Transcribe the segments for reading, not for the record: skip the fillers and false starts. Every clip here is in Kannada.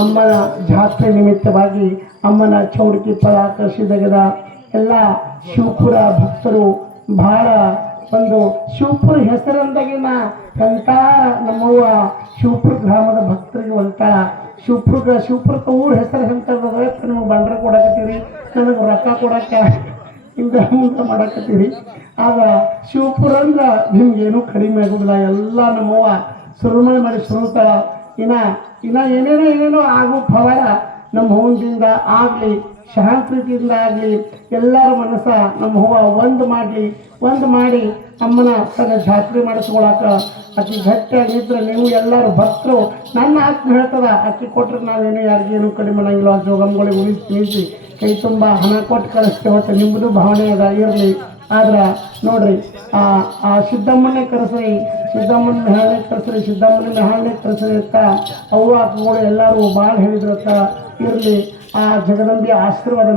ಅಮ್ಮನ ಜಾತ್ರೆ ನಿಮಿತ್ತವಾಗಿ ಅಮ್ಮನ ಚೌಡಕಿ ಫಲ ಕಸಿದಗದ ಎಲ್ಲ ಶಿವಪುರ ಭಕ್ತರು ಬಹಳ ಒಂದು ಶಿವಪುರ ಹೆಸರಂದಾಗಿನ ಎಂತ ನಮ್ಮವ್ವ ಶಿವಪುರ ಗ್ರಾಮದ ಭಕ್ತರಿಗೆ ಒಂಥರ ಶಿವಪುರಕ್ಕೆ ಊರ ಹೆಸರು ಎಂತಂದ್ರೆ ನಿಮಗೆ ಬಂಡ್ರ ಕೊಡಕತ್ತೀರಿ, ನನಗೆ ರೊಕ್ಕ ಕೊಡಕ್ಕೆ ಹಿಂಗೆ ಮುಂದೆ ಮಾಡಕತ್ತೀರಿ. ಆಗ ಶಿವಪುರ ಅಂದ್ರೆ ನಿಮ್ಗೇನು ಕಡಿಮೆ ಆಗುದಿಲ್ಲ. ಎಲ್ಲ ನಮ್ಮವ್ವ ಸುರುಮಳೆ ಮಾಡಿ ಸುರುತ್ತಾಳ. ಇನ್ನ ಏನೇನೋ ಆಗೋ ಫಲ ನಮ್ಮ ಹೂವಿನಿಂದ ಆಗಲಿ, ಶಾಂತಿಯಿಂದ ಆಗಲಿ, ಎಲ್ಲರ ಮನಸ್ಸ ನಮ್ಮ ಹೂವು ಒಂದು ಮಾಡಿ ಅಮ್ಮನ ತನ್ನ ಜಾತ್ರೆ ಮಾಡಿಸ್ಕೊಳಕ ಆಕಿ ಗಟ್ಟಿಯಾಗಿದ್ರೆ ನೀವು ಎಲ್ಲರೂ ಭಕ್ತರು ನನ್ನ ಆತ್ಮ ಹೇಳ್ತದ. ಅಕ್ಕಿ ಕೊಟ್ರೆ ನಾವೇನು ಯಾರಿಗೇನು ಕಡಿಮೆ ಮಾಡಂಗಿಲ್ಲ. ಜೋಗಮ್ಗಳಿಗೆ ಉಳಿಸಿ ಕೈ ತುಂಬ ಹಣ ಕೊಟ್ಟು ಕಳಿಸ್ತೇವೆ ಹೊತ್ತು ನಿಮ್ಮದು ಭಾವನೆ ಅದ ಇರಲಿ. ಆದ್ರೆ ನೋಡ್ರಿ ಆ ಸಿದ್ದಮ್ಮನೇ ಕರೆಸ್ರಿ, ಸಿದ್ದಮ್ಮನ ಮೆಹಾಳೆ ಕರೆಸ್ರಿ ಅಂತ ಅವ್ವ ಅಪ್ಪಗಳು ಎಲ್ಲರೂ ಭಾಳ ಹೇಳಿದ್ರತ್ತ. ಇರಲಿ, ಆ ಜಗದಂಬಿ ಆಶೀರ್ವಾದ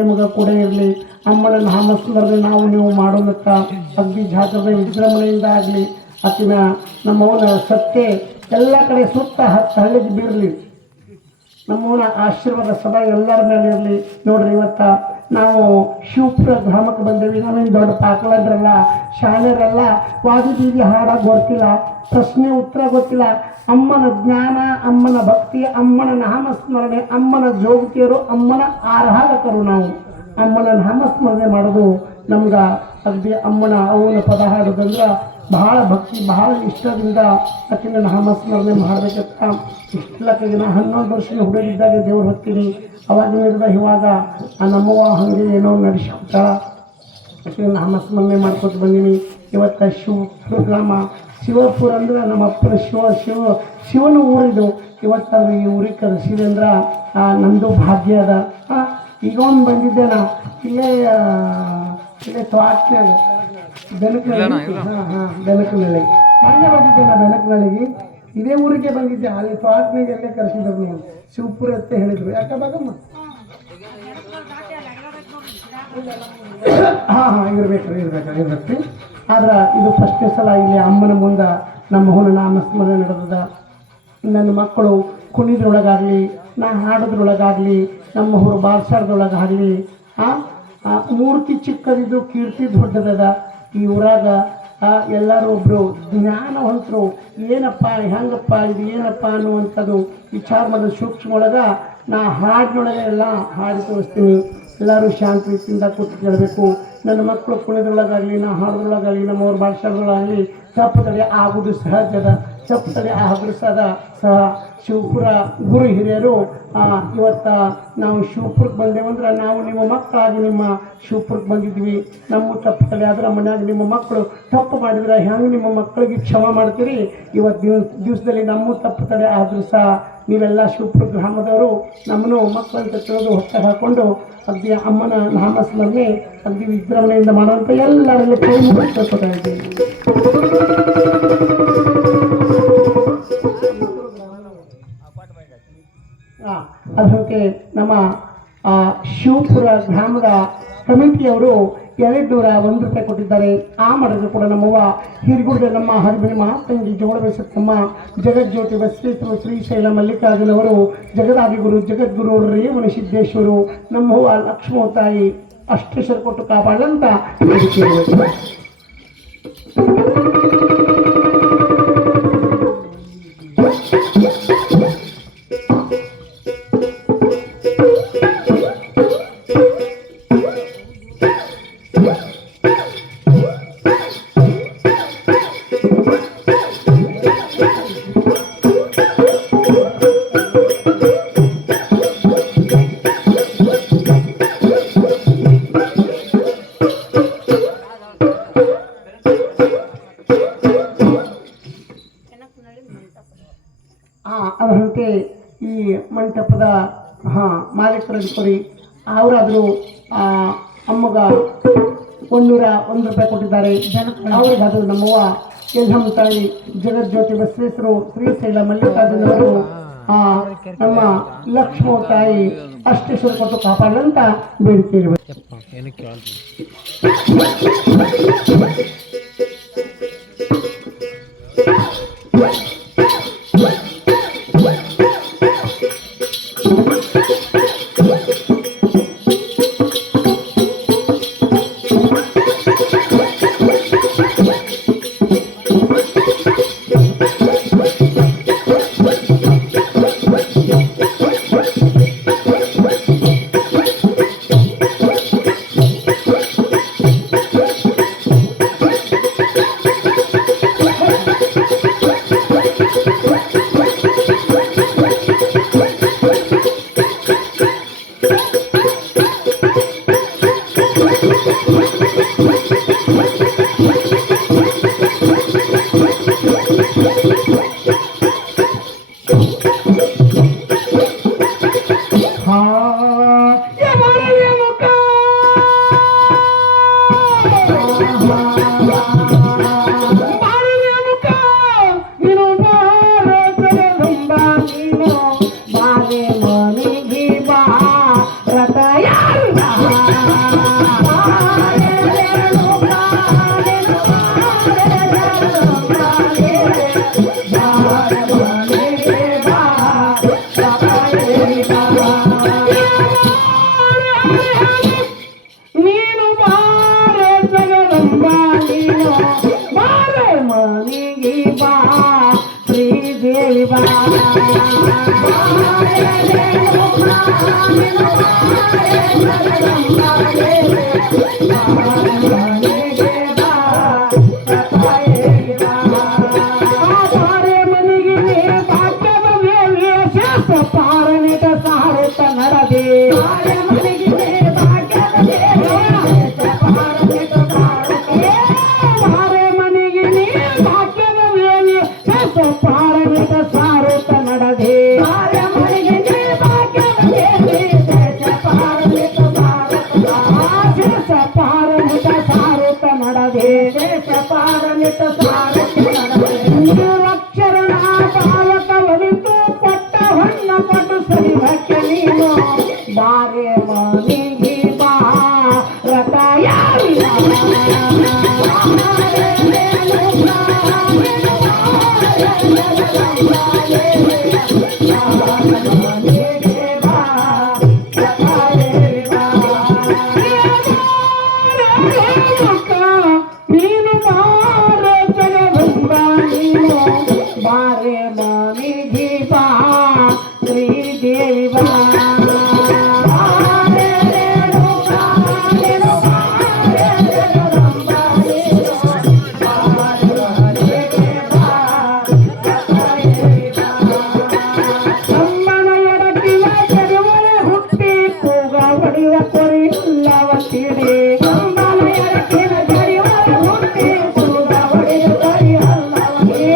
ನಿಮಗೆ ಕೂಡ ಇರಲಿ. ಅಮ್ಮನ ನಾಮಸ್ಮರಣೆ ನಾವು ನೀವು ಮಾಡೋದಕ್ಕ ಅಗ್ದಿ ಜಾತ್ರೆ ವಿಜೃಂಭಣೆಯಿಂದ ಆಗಲಿ. ಆಕಿನ ನಮ್ಮವನ ಸತ್ಯ ಎಲ್ಲ ಕಡೆ ಸುತ್ತ ಹಳ್ಳಿಗೆ ಬೀರಲಿ. ನಮ್ಮವನ ಆಶೀರ್ವಾದ ಸದಾ ಎಲ್ಲರ ಮೇಲೆ ಇರಲಿ. ನೋಡ್ರಿ, ಇವತ್ತ ನಾವು ಶಿವಪುರ ಗ್ರಾಮಕ್ಕೆ ಬಂದೇವಿ. ನಾವೇನು ದೊಡ್ಡ ಪಾಕಲದ್ರಲ್ಲ, ಶಾಲೆರಲ್ಲ, ವಾದಿ ಬೀದಿ ಹಾಡಾಗಿ ಗೊತ್ತಿಲ್ಲ, ಪ್ರಶ್ನೆ ಉತ್ತರ ಗೊತ್ತಿಲ್ಲ. ಅಮ್ಮನ ಜ್ಞಾನ, ಅಮ್ಮನ ಭಕ್ತಿ, ಅಮ್ಮನ ನಾಮಸ್ಮರಣೆ, ಅಮ್ಮನ ಜೋಗತಿಯರು, ಅಮ್ಮನ ಆರಾಧಕರು. ನಾವು ಅಮ್ಮನ ನಾಮಸ್ಮರಣೆ ಮಾಡೋದು ನಮ್ಗೆ ಅಗ್ದಿ ಅವನ ಪದ ಹಾಡೋದಂದ್ರೆ ಬಹಳ ಭಕ್ತಿ, ಬಹಳ ಇಷ್ಟದಿಂದ ಅಕ್ಕಿನ ನಾಮಸ್ಮರಣೆ ಮಾಡಬೇಕಂತ ಇಷ್ಟಲಕ್ಕಾಗಿ ನಾ 11 ವರ್ಷದ ಹುಡುಗಿದ್ದಾಗ ದೇವ್ರು ಹೊತ್ತೀನಿ. ಅವಾಗಿನಿಂದ ಇವಾಗ ಆ ನಮ್ಮವ್ವ ಹಾಗೆ ಏನೋ ನಡೆಸ್ಕೊತಾಳ. ಅಕ್ಕಿನ ನಾಮಸ್ಮರಣೆ ಮಾಡ್ಕೊತ ಬಂದೀನಿ. ಇವತ್ತು ಶಿವಪುರ ಗ್ರಾಮ, ಶಿವಪುರ ಅಂದ್ರೆ ನಮ್ಮ ಅಪ್ಪನ ಶಿವನ ಊರಿದು. ಇವತ್ತು ಈ ಊರಿಗೆ ಕರೆಸಿದೆ ಅಂದ್ರೆ ನಮ್ಮದು ಭಾಗ್ಯ ಅದ. ಈಗ ಒಂದು ಬಂದಿದ್ದೆ ನಾ ಇಲ್ಲೇ ತೋಟನಾಗ ಬೆನಕನಳ್ಳಿ. ಬೆನಕನಳ್ಳಿ ಮೊನ್ನೆ ಬಂದಿದ್ದೆ ನಾ ಬೆನಕನಳ್ಳಿಗೆ. ಇದೇ ಊರಿಗೆ ಬಂದಿದ್ದೆ. ಅಲ್ಲಿ ತೋಟನಾಗ ಎಲ್ಲೇ ಕರೆಸಿದ್ರು ನೀವು ಶಿವಪುರ ಅಂತ ಹೇಳಿದ್ರು. ಯಾಕೆ ಬಾಗಮ್ಮ? ಇರ್ಬೇಕು. ಆದ್ರೆ ಇದು ಫಸ್ಟ್ನೇ ಸಲ ಇಲ್ಲಿ ಅಮ್ಮನ ಮುಂದೆ ನಮ್ಮ ಹುನ ನಾಮಸ್ಮರಣೆ ನಡೆದದ. ನನ್ನ ಮಕ್ಕಳು ಕುಣಿದ್ರೊಳಗಾಗಲಿ, ನಾ ಹಾಡೋದ್ರೊಳಗಾಗಲಿ, ನಮ್ಮ ಹುರು ಬಾರ್ಸಾಡ್ದೊಳಗಾಗಲಿ, ಮೂರ್ತಿ ಚಿಕ್ಕದಿದ್ದು ಕೀರ್ತಿ ದೊಡ್ಡದದ. ಈ ಊರಾಗ ಎಲ್ಲರೂ ಒಬ್ಬರು ಜ್ಞಾನವಂತರು. ಏನಪ್ಪ ಹೆಂಗಪ್ಪ ಇದು ಏನಪ್ಪ ಅನ್ನುವಂಥದ್ದು ವಿಚಾರ ಮಾಡೋದು ಸೂಕ್ಷ್ಮ ಒಳಗೆ ನಾ ಹಾಡಿನೊಳಗೆ ಎಲ್ಲ ಹಾಡಿ ತೋರಿಸ್ತೀನಿ. ಎಲ್ಲರೂ ಶಾಂತಿ ರೀತಿಯಿಂದ ಕೂತು ಕೇಳಬೇಕು. ನನ್ನ ಮಕ್ಕಳು ಕುಣಿದ್ರೊಳಗಾಗಲಿ, ನಾ ಹಾಡೋದ್ರೊಳಗಾಗಲಿ, ನಮ್ಮವ್ರ ಭಾಷೆಗಳಾಗಲಿ ತಪ್ಪು ತಡೆ ಆಗೋದು ಸಹಜದ. ತಪ್ಪು ತಡೆ ಆದರೂ ಸಹ ಶಿವಪುರ ಗುರು ಹಿರಿಯರು ಇವತ್ತು ನಾವು ಶಿವಪುರಕ್ಕೆ ಬಂದೇವಂದ್ರೆ ನಾವು ನಿಮ್ಮ ಮಕ್ಕಳಾಗಿ ನಿಮ್ಮ ಶಿವಪುರಕ್ಕೆ ಬಂದಿದ್ವಿ. ನಮ್ಮ ತಪ್ಪು ತಡೆ ಆದ್ರೆ ಮನ್ಯಾಗ ನಿಮ್ಮ ಮಕ್ಕಳು ತಪ್ಪು ಮಾಡಿದ್ರೆ ಹೆಂಗೆ ನಿಮ್ಮ ಮಕ್ಕಳಿಗೆ ಕ್ಷಮೆ ಮಾಡ್ತೀರಿ. ಇವತ್ತು ದಿವಸದಲ್ಲಿ ನಮ್ಮ ತಪ್ಪು ತಡೆ ಆದರೂ ಸಹ ನೀವೆಲ್ಲ ಶಿವಪುರ ಗ್ರಾಮದವರು ನಮ್ಮನ್ನು ಮಕ್ಕಳಂತ ತಿಳಿದು ಹೊಟ್ಟೆ ಹಾಕ್ಕೊಂಡು ಅಗ್ದಿ ಅಮ್ಮನ ನಾಮಸ್ಮರಣೆ ಅಗ್ದಿ ವಿಜೃಂಭಣೆಯಿಂದ ಮಾಡುವಂಥ ಎಲ್ಲರಲ್ಲಿ ಕೈ ಮುಗಿಸ್ಕೊಳ್ತಾ ಇದ್ದೀವಿ. ಅದಕ್ಕೆ ನಮ್ಮ ಶಿವಪುರ ಗ್ರಾಮದ ಕಮಿಟಿಯವರು 201 ರೂಪಾಯಿ ಕೊಟ್ಟಿದ್ದಾರೆ. ಆ ಮಠಕ್ಕೆ ಕೂಡ ನಮ್ಮವ್ವ ಹಿರಿಗುಡ್ಡ ನಮ್ಮ ಹರಿಬಿನ ಮಾತಂಗಿ ಜೋಡಬೇಸತ್ತಮ್ಮ ಜಗಜ್ಯೋತಿ ಬಸವೇಶ್ವರ ಶ್ರೀಶೈಲ ಮಲ್ಲಿಕಾರ್ಜುನವರು ಜಗದಾದಿಗುರು ಜಗದ್ಗುರು ರೇವಣ ಸಿದ್ದೇಶ್ವರು ನಮ್ಮವ್ವ ಲಕ್ಷ್ಮೋ ತಾಯಿ ಅಷ್ಟೇಶ್ವರ ಕೊಟ್ಟು ಕಾಪಾಡಂತ ಅದರಂತೆ ಈ ಮಂಟಪದ ಮಾಲೀಕರಿದ್ಕೊರಿ ಅವರಾದರೂ ಅಮ್ಮಗ 101 ರೂಪಾಯಿ ಕೊಟ್ಟಿದ್ದಾರೆ. ಅವ್ರಿಗೆ ಅದು ನಮ್ಮವ್ವ ಎಲ್ಲಮ್ಮ ತಾಯಿ ಜಗಜ್ಯೋತಿ ಬಸವೇಶ್ವರ ಶ್ರೀಶೈಲ ಮಲ್ಲಿಕಾರ್ಜುನವರು ನಮ್ಮ ಲಕ್ಷ್ಮೋ ತಾಯಿ ಅಷ್ಟೇಶ್ವರ ಕೊಟ್ಟು ಕಾಪಾಡಂತ ಬೇಡಿಕೆ ಇರಬೇಕು. ಬಾರೆ ಮನೆಗೆ ಬಾ ರಥ ಯಾರು ನೀನು ಬಾರೆ ಜಗದಂಬ ನೀನು ಬಾರೆ ಮನೆಗೆ ಬಾ ಶ್ರೀದೇವಿ ಬಾ ಪಾರಣಿತ ಸಾರುತ್ತ ನಡದೆ ಮನೆಗೆ ಭಾಗ್ಯದ ವೇಳೆ ಪಾರಣಿತ ಸಾರುತ್ತ ನಡದೆ ಪಾರಣಿತ ಸಾರುತ್ತ ನಡದೆ ಪಾರಣಿತ ಅಕ್ಷರಣ ಪಾವಕ ಒಲಿತು ಕೊಟ್ಟ ಹೊನ್ನ ಕೊಟ್ಟು ಸರಿಭಕ್ಕೆ ನೀನು ಬಾರೆ ಮನೆಗೆ ಬಾ ರಥ ಯಾರಿಲ್ಲ ನೀನು ಬಾರೆ ಜಗದಂಬ ನೀನು ಬಾರೆ ಮನೆಗೆ ಬಾ ಶ್ರೀದೇವಿ ಬಾ ಅಮ್ಮನ ಎಡಕಿನ ಕರಿವಳೆ ಹುಟ್ಟಿ ಕೂಗ ಹೊಡೆಯುವ ಕೊರಿ ಇಲ್ಲವತ್ತಿದೆ ಅಮ್ಮನ ಎಡಕಿನ ಕರಿವಳೆ ಹುಟ್ಟಿ ಕೂಗ ಹೊಡೆಯುವ ಕೊರಿ ಅಲ್ಲವೇ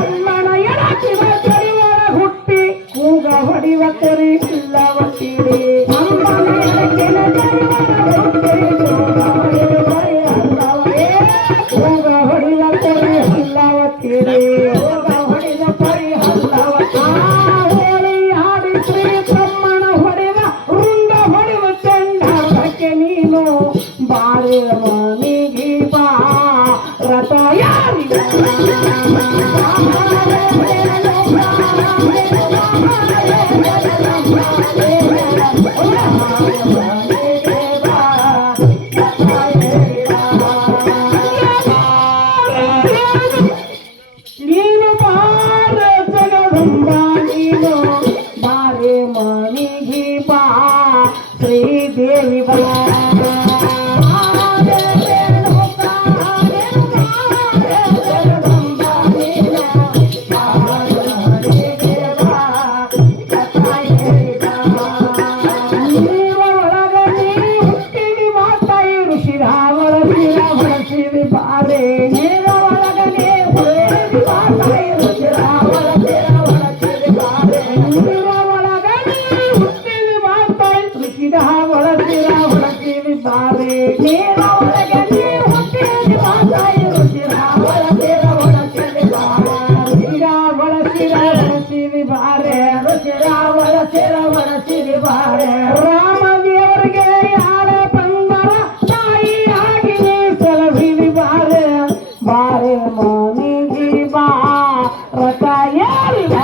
ಅಮ್ಮನ ಎಡಕಿನ ಕರಿವಳೆ ಹುಟ್ಟಿ ಕೂಗ ಹೊಡೆಯುವ ಕೊರಿ ಇಲ್ಲವತ್ತಿದೆ ಅಮ್ಮನ ಎಡಕಿನ ಕರಿವಳೆ ಹುಟ್ಟಿ ಕೂಗ ಹೊಡೆಯುವ ಕೊರಿ ಅಲ್ಲವೇ ಕೂಗ ಹೊಡೆಯುವ ಕೊರಿ ಇಲ್ಲವತ್ತಿದೆ ಕೂಗ ಹೊಡೆಯುವ ಕೊರಿ ಅಲ್ಲವತ್ತಿದೆ ನೀನು ಬಾರೆ ಮನೆಗೆ ಬಾ ರಥ ಯಾರಿಲ್ಲ ನೀನು ಬಾರೆ ಜಗದಂಬ ನೀನು ಬಾರೆ ಮನೆಗೆ ಬಾ ಶ್ರೀದೇವಿ ಬಾ ರಾಮದೇವರಿಗೆ ಯಾರ ಬಂದರ ತಾಯಿ ಆಗಿ ಸಲಹಿರಿ ಬಾರೆ ಬಾರೆ ಮನೆಗೆ ಬಾ ರಥ ಯಾರಿಲ್ಲ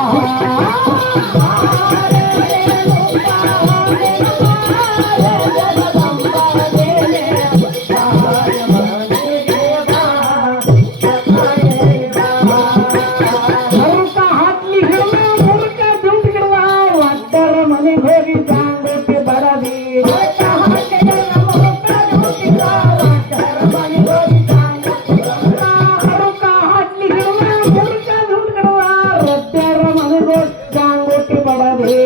ಜಾಂಗೋಟಿ ಬಡದೆ